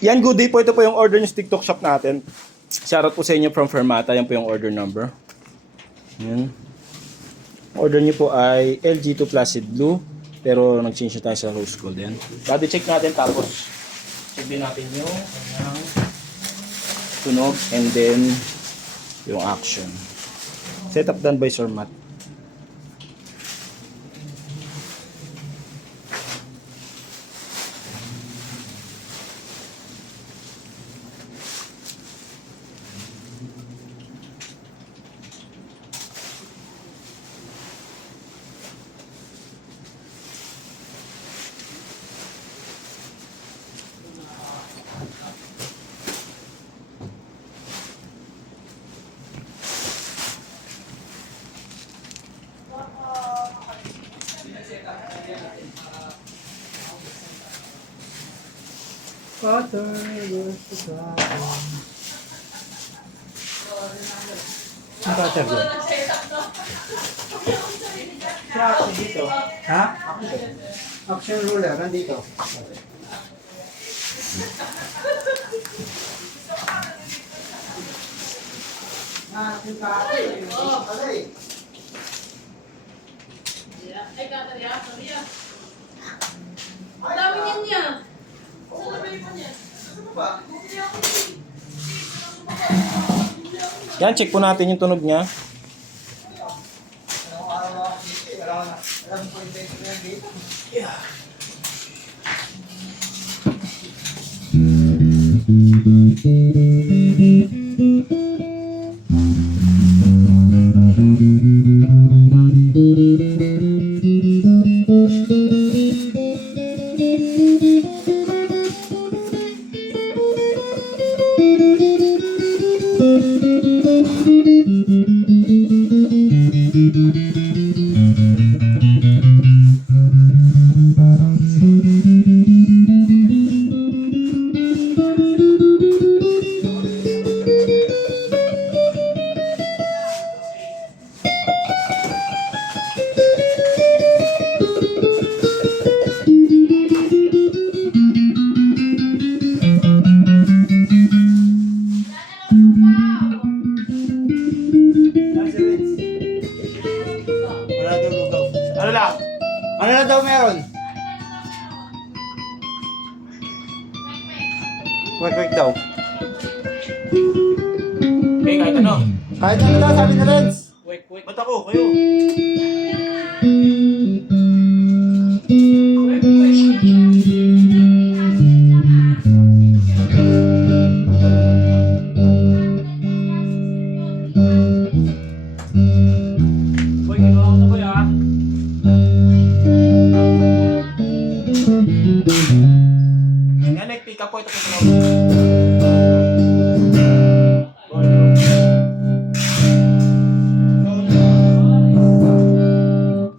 Yan, good day po. Ito po yung order nyo sa TikTok shop natin. Shoutout po sa inyo from Fermata. Yan po yung order number. Yan. Order nyo po ay LG2 Placid Blue. Pero nag-change na tayo sa rose gold. Yan. Body check natin tapos check din natin yung kanyang tunog and then yung action. Setup done by Sir Matt. Water was the problem. Ang cutter doon? Action dito. Ha? Action ruler, nandito. Ang dami niya. Yan, check po natin yung tunog niya. Ano lang? Ano na daw meron? Quick daw. Okay, kahit ano. Kahit ano daw sabi ni Renz. Wait. Ba't ako? Kayo. Boy, ginawa ko na boy ah. Yan, nag-pick up po ito po sa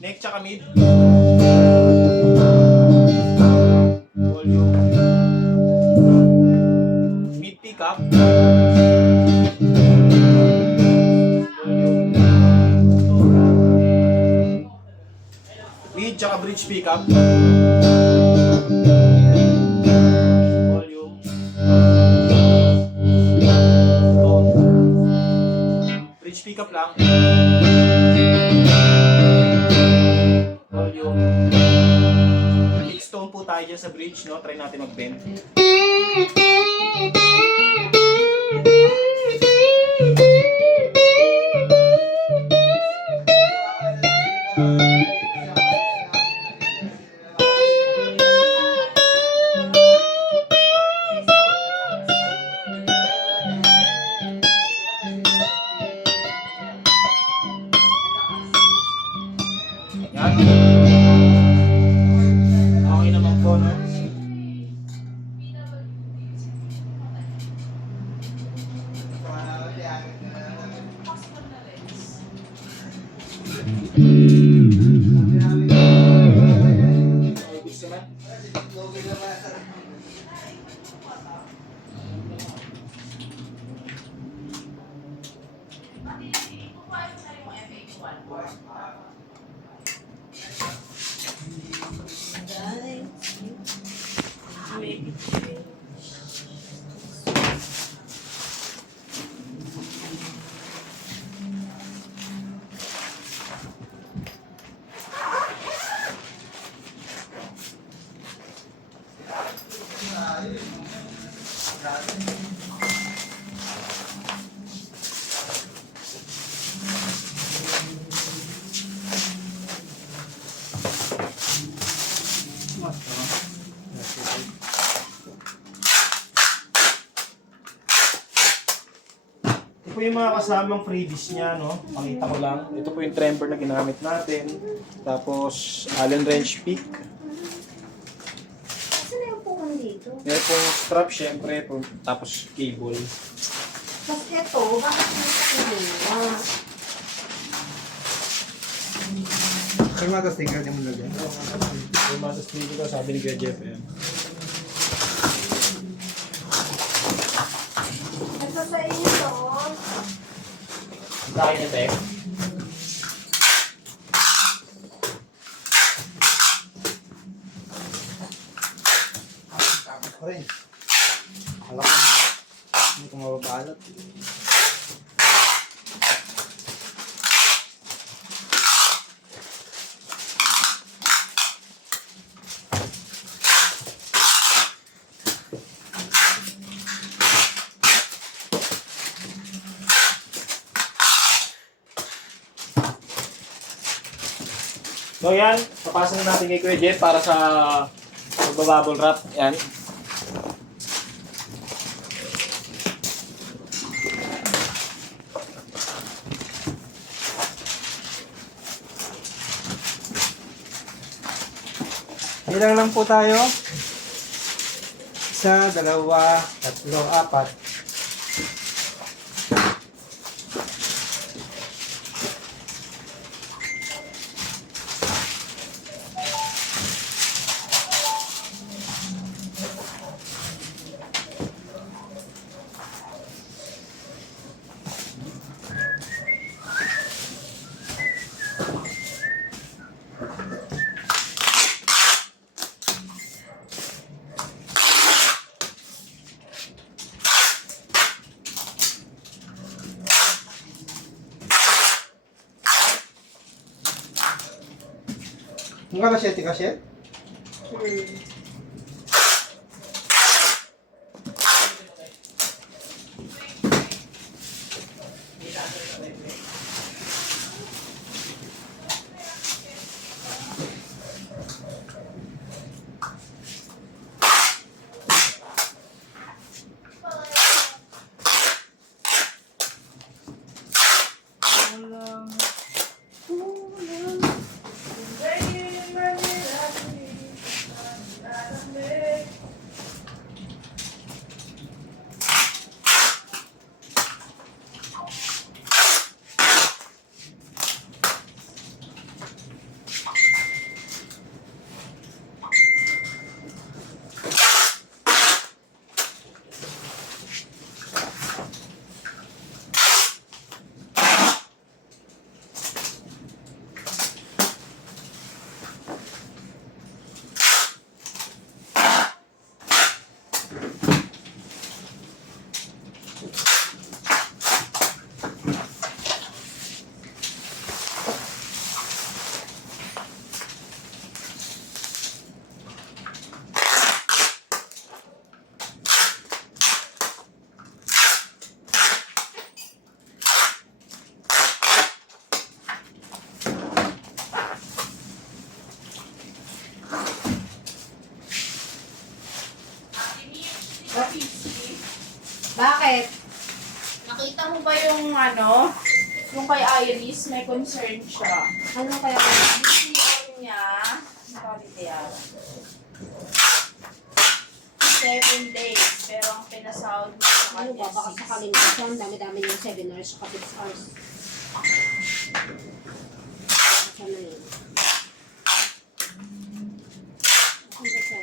neck tsaka mid. Volume. Mid pick up. Mid tsaka bridge pick up. Volume. Tone. Bridge pick up lang. Volume. Mix tone po tayo dyan sa bridge, no? Try natin mag-bend. Yan. Okay naman po, no? Gusto na? Guys, Ito po yung mga kasamang freebies niya, no? Pakita ko lang. Ito po yung tremper na ginamit natin. Tapos, Allen wrench pick. Saan na yung pukan dito? Meron pong strap, syempre. Tapos, cable. Tapos ito, bakit may kakinuha? Kaya mga sticker niya mo lagyan. Yung mga dito ko, sabi ni Kuya Jeff, yan. Ito sa inyo to. Sa akin ito eh. Rin. Alam ko. Hindi ko mababalot. So yan, papasa na natin kay Kuya Jeff para sa magbabubble wrap. Yan. Ilang lang po tayo? Isa, dalawa, tatlo, apat. Ang kasyete kasyete? Bakit? Nakita mo ba yung ano? Yung kay Iris, may concern siya. Ano kaya? DCO niya, sorry Tiara. 7 days, pero ang pinasahod niya sa Ano ba? kanya Baka 6. sa kalimutan, dami-dami yung 7 hours sa 6 hours. Saan na yun? Saan ba siya?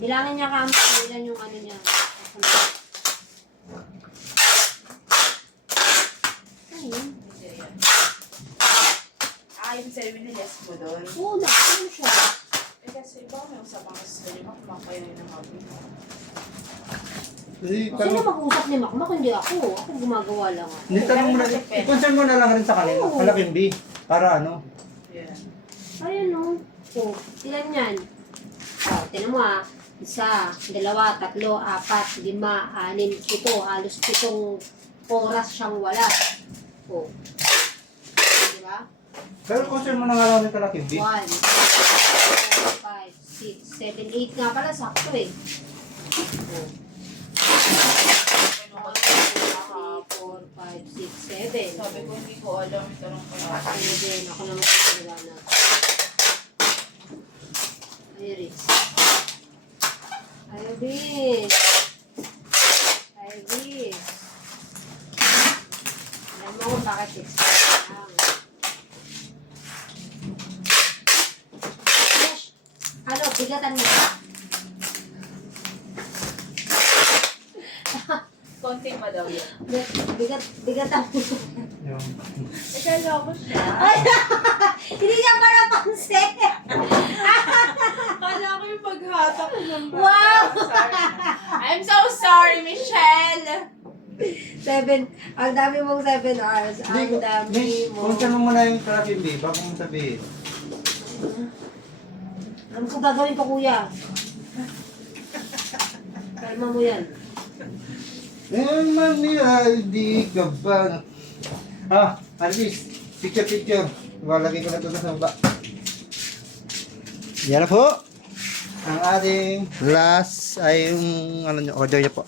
Bilangin niya kami ilan yung ano niya. Ayun. Ibig sabihin niles mo doon. Oo na, ano siya? Eh kasi ba may usapang gusto niyo, makuha kayo ng hobby. Sino mag-usap ni Makmak? Hindi ako. Ako gumagawa lang ako. Hindi, tanong mo na, i-concern mo na lang rin sa kanila. Oo. Kalaking B. Para ano? Yan. Ayan o. Oh, ilan yan? Oh, tinan mo ah. 1, 2, 3, 4, 5, 6, 7. Halos 7 oras siyang wala. Oh. Diba? Pero concern mo na nga lang rin kalaking B. 1, 2, 3, 4, 5, 6, 7, 8 nga pala. Sakto eh. Oh. 1, 2, 3, 4, 5, 6, 7. Sabi ko, hindi ko alam. Tanong ko na. Ano din, ako naman kaya na. Iris. Iris. Iris. Alam mo kung bakit 6 lang. Yes. Ano, bigatan mo. Konting pa daw yan. Bigatan mo. Yung, Akala ko siya. Hindi niya pa napansin. Akala ko yung paghatak ko ng Wow! I'm so sorry, Michelle! 7. Ang dami mong 7 hours. Ang dami Miss, mo. concern mo muna yung kalaking B bago mo sabihin. Ano ko gagawin ko, kuya? Kalma mo yan. Eh, Manila, di ka ba? Alvis, picture. Walagay ko na ito sa baba. Yan na po. Ang ating last ay yung ano nyo, order nyo po.